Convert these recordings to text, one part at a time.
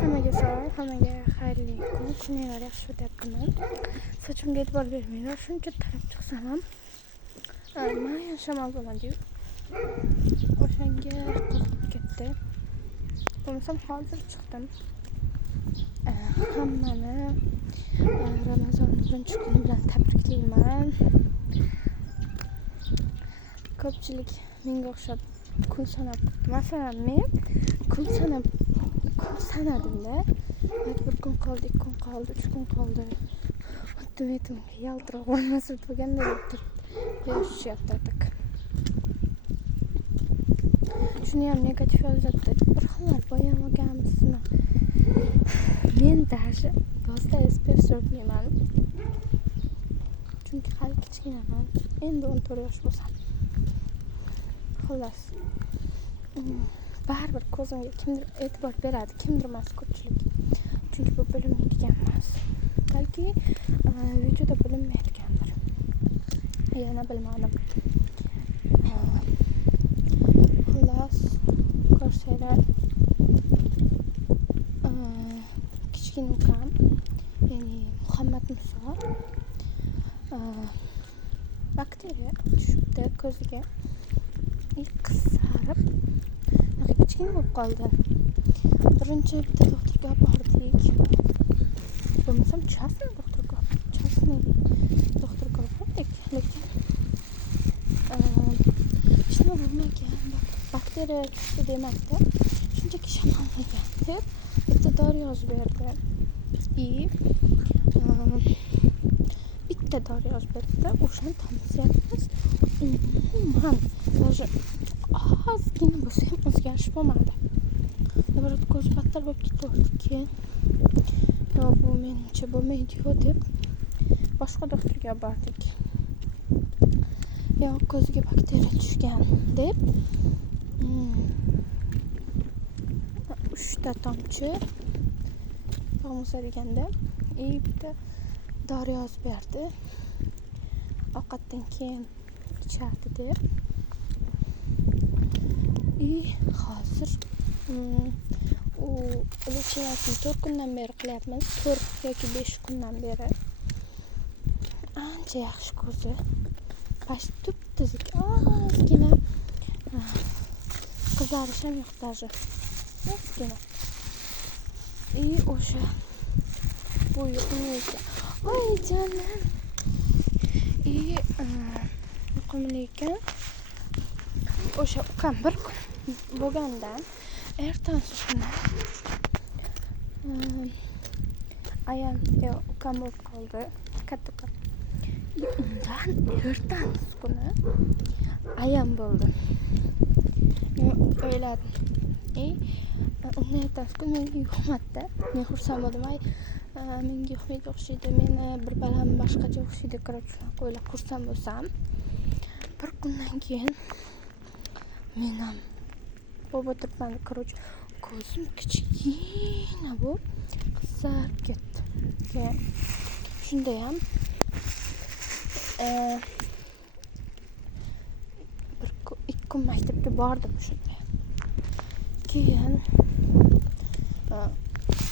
Hammaga salom, hammaga xayrli kun. Kuninglar yaxshi o'tyaptimi? Sochimga e'tibor bermanglar. Shuncha tarab chiqsam ham men shamol bo'ladi-yu. O'shanga qo'rqib ketdi. Bo'lmasam hozir chiqdim. Hammani Ramazon birinchi kuni bilan tabriklayman. Ko'pchilik menga o'xshab kun sanab, masalan men kun sanadim-da. Bir kun qoldi, 2 kun qoldi, 3 kun qoldi. Xuddi metimga yaltiroq bo'lmasa bo'lganda yoshishyapti. Shuni ham negativ yozadi. Bir xillar boyamaganmisizmi? Men даже yozda SPF surtmayman. Chunki hali kichkinaman. Endi 14 yosh bo'lsam. Xullas. Baribir ko'zimga kimdir e'tibor beradi, kimdir emas ko'pchilik. Chunki bu bilinmaydigan emas. Balki videoda bilinmaydigandir. Yana bilmadim. Xullas, ko'rsanglar kichkina ukam, ya'ni Muhammad Muso bakteriya tushibdi ko'ziga. Qizarib kichkina bo'lib qoldi. Birinchi bitta doktorga olib bordik. Bo'lmasam частный doktorga olib bordik. Lekin hech nima bo'lmagan. Bakteriya tushdi demakda. Shunchaki shamollagan deb bitta dori yozib berdi. Bitta dori yozib berdi. O'shani tomsiryapmiz. Umuman даже ozgina bo'lsa ham o'zgarish bo'lmadi. Nabarat ko'z battar bo'lib ketdi. Yo, bu menimcha bo'lmaydi-ku deb boshqa doktorga olib bordik. Yo, ko'ziga bakteriya tushgan deb 3 ta tomchi bo'lsa deganda bitta dori yozib berdi. Ovqatdan keyin ichardi deb. Hozir u lechiyasini 4 kundan beri qilyapmiz. 4 yoki 5 kundan beri. Ancha yaxshi ko'zi. Почти tuptuzik, ozgina qizarish ham yo'q даже. Ozgina. O'sha bu yuqumli. Voy jonim. Yuqumli ekan. O'sha ukam bir kun bo'lgandan ertasi kuni ukam bo'lib qoldi. Katta ukam. Undan ertasi kuni ayam bo'ldi. Men o'yladim. Undan ertasi kuni menga yo'qmadi. Men xursand bo'ldim. Menga yo'qmaydi o'xshaydi. Meni bir balam boshqacha o'xshaydi. Короче, o'ylab xursand bo'lsam, bir kundan keyin men ham bo'lib o'tiribman. Короче, ko'zim kichkina bo'lib qizarib ketdi. Keyin shunda ham 2 kun maktabga bordim shunda. Keyin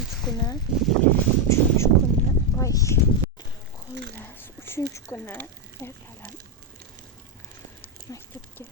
3 kuni voy xullas 3-kuni ertalab maktabga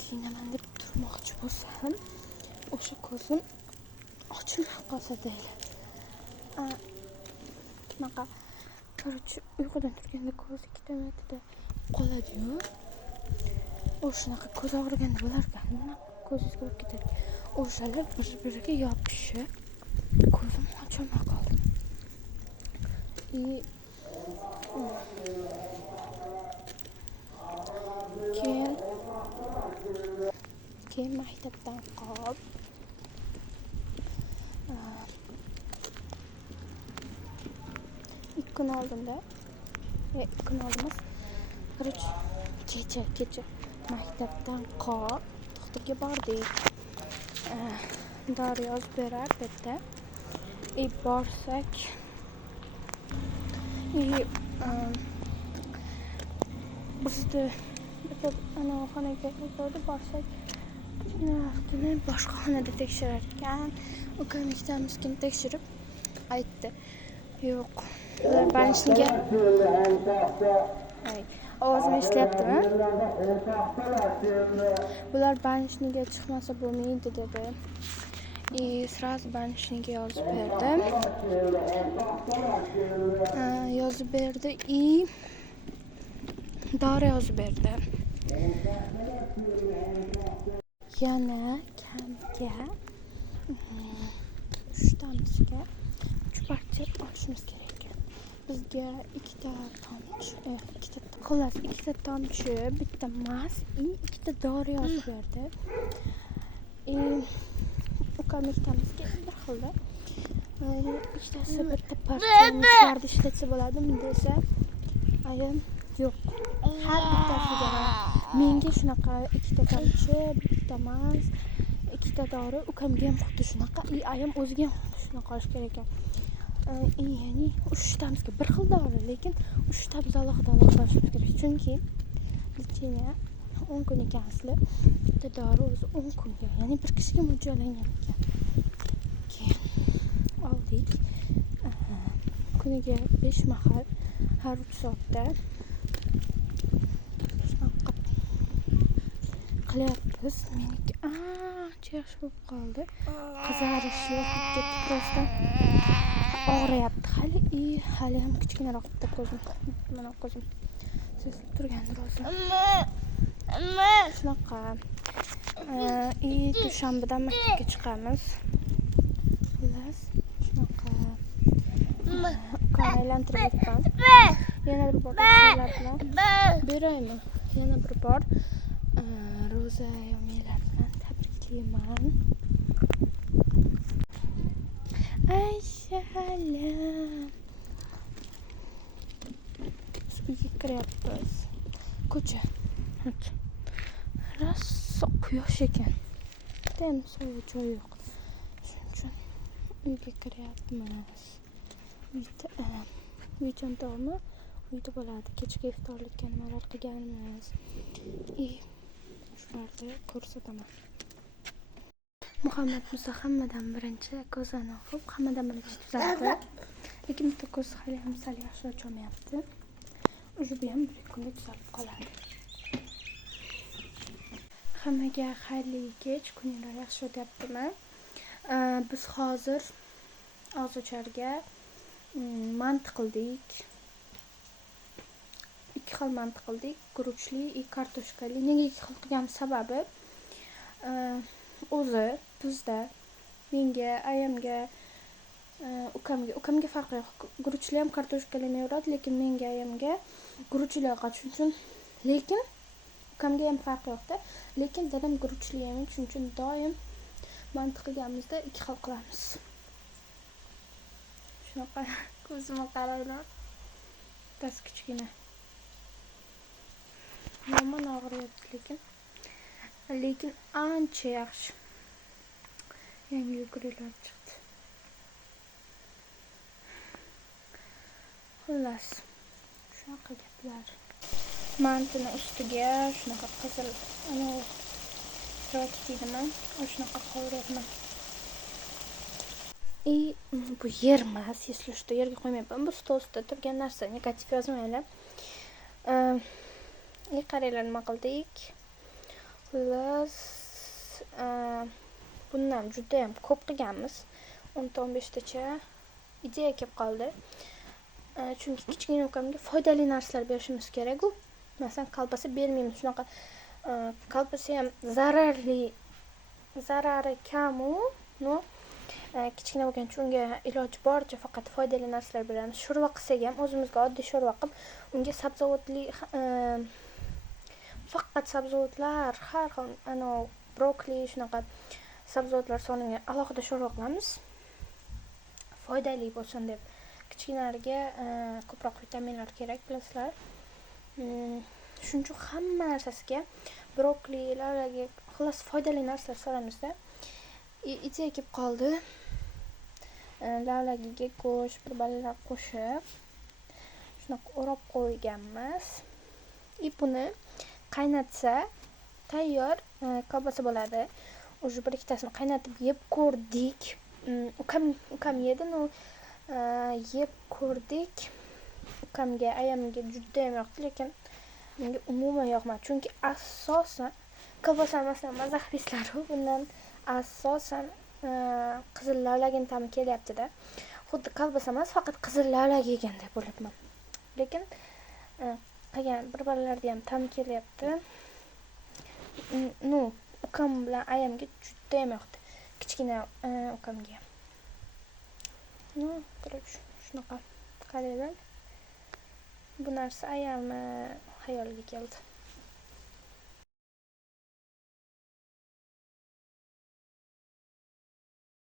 kiyinaman deb turmoqchi bo'lsam, o'sha ko'zim ochilmay qolsa deydi. Shunaqa короче, uyqudan turganda ko'z 2 minutda qoladi-yu. O'shanaqa ko'z og'riganda bo'larkan, ko'zingiz bo'lib ketadi. O'shalar bir-biriga yopishib ko'zim ochilmay qoldi. Keyin maktabdan qolib ikki kun oldinda короче kecha maktabdan qolib doktorga bordik. Dori yozib berar dedi. Borsak bizni xonaga borsak Haftani boshqa xonada tekshirar ekan. Ukam ikkitamizni tekshirib aytdi. Yo'q. Bular banishniga. Ovozim eshityaptimi? Bular banishniga chiqmasa bo'lmaydi dedi. Sразу banishniga yozib berdi. Yozib berdi dori yozib berdi. Yana kamga 3 tamizga 3 parcha olishimiz kerak ekan. Bizga 2 ta tomchi, xullas 2 ta tomchi, bitta mas, 2 ta dori yozib berdi. Ukam ikkitamizga bir xilda. Ikkitasi bitta parcha ishlatsa bo'ladimi desa, ayam yo'q. Har bittasiga menga shunaqa 2 ta tomchi, bitta mas, 2 ta dori, ukamga ham xuddi shunaqa, ayam o'ziga ham xuddi shunaqa olish kerak ekan. Ya'ni 3 tamizga bir xil dori, lekin 3 ta biz alohida olishimiz kerak. Chunki lecheniya 10 kun ekan asli. Bitta dori o'zi 10 kunga, ya'ni bir kishiga mo'ljallangan ekan. Keyin oldik. Kuniga 5 mahal har 3 soatda shunaqa qilyapmiz. Meniki ancha yaxshi bo'lib qoldi. Qizarishli ketdi, prostan og'riyapti hali ham kichkinaroq bitta ko'zim. Mana ko'zim sezilib turgandir o'zi. Shunaqa. Dushanbadan maktabga chiqamiz. Xullas, shunaqa. Ukam aylantirib o'tgan. Yana bir bor sizlar bilan beraymi? Yana bir bor ro'za yo'minglar bilan tabriklayman. Ayşalam. Uyga kiryapmiz. Ko'cha. Rosa quyosh ekan. Tem sovuq joy yo'q. Shuning uchun uyga kiryapmiz. Uyda uyda bo'ladi. Kechki iftorlikka nimalar qilganmiz. Shularni ko'rsataman. Muhammad Musa hammadan birinchi ko'zani o'qib, hammadan birinchi tuzatdi. Lekin bitta ko'zi hali ham sal yaxshi ocholmayapti. O'zi ham bir kunda tuzalib qoladi. Hammaga xayrli kech, kuninglar yaxshi o'tyaptimi? Biz hozir og'zocharga manti qildik. 2 xil manti qildik, guruchli, kartoshkali. Nega 2 xil qilgan sababi o'zi bizda menga, ayamga, ukamga farqi yo'q. Guruchli ham kartoshkali ham yo'radi, lekin menga, ayamga guruchli yoqadi. Shuning uchun, lekin ukamga ham farqi yo'qda. Lekin dadam guruchli yemaydi, shuning uchun doim manti qilganimizda 2 xil qilamiz. Shunaqa ko'zimga qaranglar. Tas kichkina. Yomon og'riyapti lekin ancha yaxshi. Yangi yugurlar chiqdi. Xullas, shunaqa gaplar. Mantini ustiga shunaqa qizil, deydimi? Shunaqa qovuryapman. Bu yer emas, если что, yerga qo'ymayapman. Bu stol ustida turgan narsa, negativ yozmaylar. Qaranglar nima qildik. Xullas, bundan juda ham ko'p qilganmiz. 10-15 tacha ideya kelib qoldi. Chunki kichkina ukamga foydali narsalar berishimiz kerak. Masalan, kolbasa bermaymiz. Shunaqa kolbasa ham zarari kamu, kichkina bo'lgan uchun unga iloji boricha faqat foydali narsalar beramiz. Sho'rva qilsak ham o'zimizga oddiy sho'rva qilib, unga sabzavotli faqat sabzavotlar, har xil brokoli, shunaqa sabzavotlar solingan alohida sho'rva qilamiz. Foydali bo'lsin deb. Kichkinalarga ko'proq vitaminlar kerak, bilasizlar. Shuning uchun hamma narsasiga brokoli, lavlagi, xullas foydali narsalar solamizda. Ideya kelib qoldi. Lavlagiga go'sht, bir balalar qo'shib shunaqa o'rab qo'yganmiz. Buni qaynatsa tayyor kolbasa bo'ladi. уже bir ikkitasini qaynatib yeb ko'rdik. Ukam yedi, no yeb ko'rdik. Ukamga, ayamga juda ham yoqdi, lekin menga umuman yoqmadi. Chunki asosan kolbasa masalan maza xilislari bundan asosan qizil lavlagini ta'mi kelyapti-da. Xuddi kolbasa emas, faqat qizil lavlagi yegandek bo'lyapman. Lekin qilgan bir balalarda ham ta'mi kelyapti. No, ukam bilan ayamga juda ham yoqdi. Kichkina ukamga. No, shunaqa qaranglar. Bu narsa ayamni xayoliga keldi.